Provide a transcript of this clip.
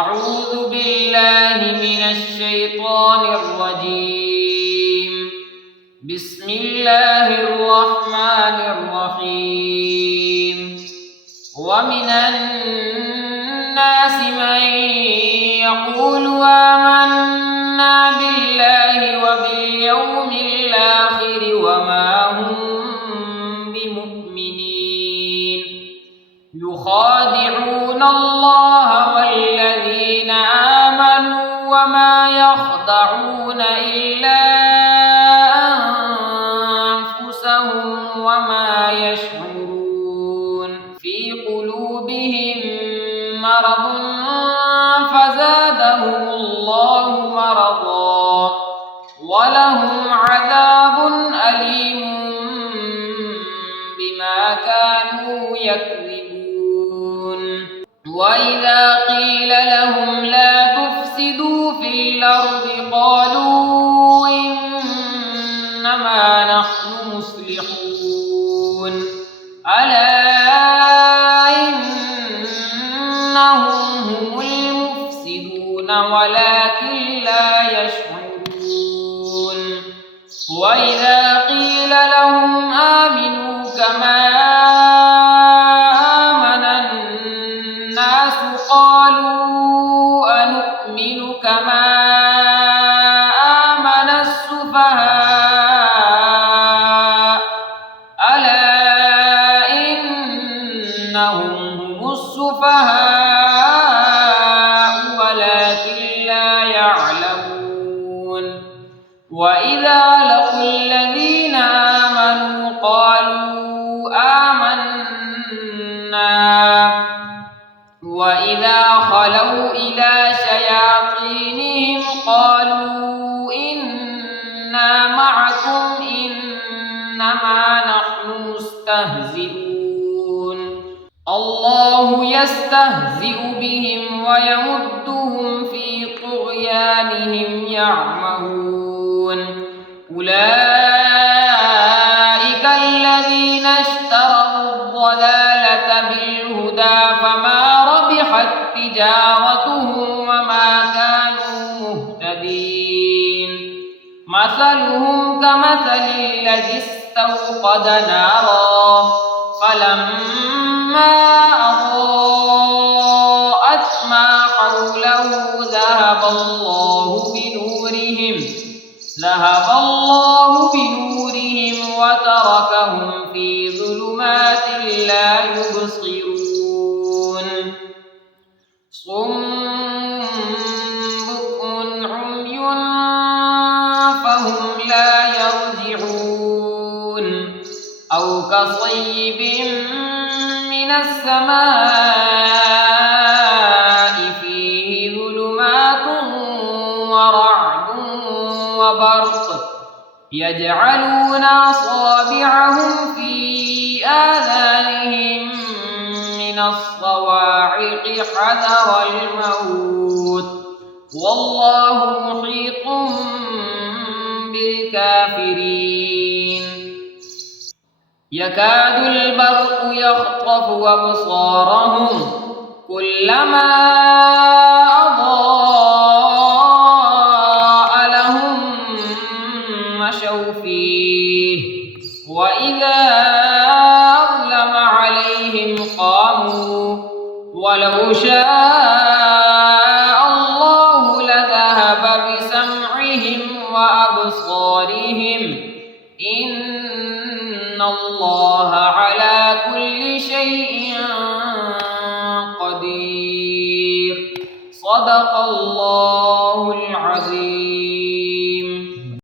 أعوذ بالله من الشيطان الرجيم. بسم الله الرحمن الرحيم. ومن الناس من يقول آمنا بالله وباليوم الآخر وما هم بمؤمنين يخادعون الله والذين آمنوا وما يخدعون إلا أنفسهم وما يشعرون في قلوبهم مرض فزادهم الله مرضا ولهم عذاب أليم بما كانوا يكذبون. وإذا قيل لهم لا تفسدوا في الأرض قالوا إنما نحن مصلحون ألا إنهم هم المفسدون ولكن لا يشعرون. وإذا قيل لهم آمنوا كما آمن الناس قالوا أنؤمن كما آمن السفهاء ألا إنهم هم السفهاء ولكن لا يعلمون. وإذا لقوا الذين آمنوا قالوا آمنا وإذا خلوا إلى شياطينهم قالوا إنا معكم إنما نحن مستهزئون. الله يستهزئ بهم ويمدهم في طغيانهم يعمهون. أولئك الذين اشتروا الضلالة بالهدى فما ربحت تجارتهم وما كانوا مهتدين. مثلهم كمثل الذي استوقد نارا فلما أضاءت ما حوله ذهب الله بنورهم وتركهم في ظلمات لا يبصرون. صم بكم عمي فهم لا يرجعون. أو كصيب من السماء فيه ظلمات ورعد وبرق يجعلون أصابعهم في آذانهم من الصواعق حذر الموت والله محيط بالكافرين. يكاد البرق يخطف أبصارهم كلما أضاء لهم مشوا فيه وإذا أظلم عليهم قاموا ولو شاء الله لذهب بسمعهم وأبصارهم إن الله على كل شيء قدير. صدق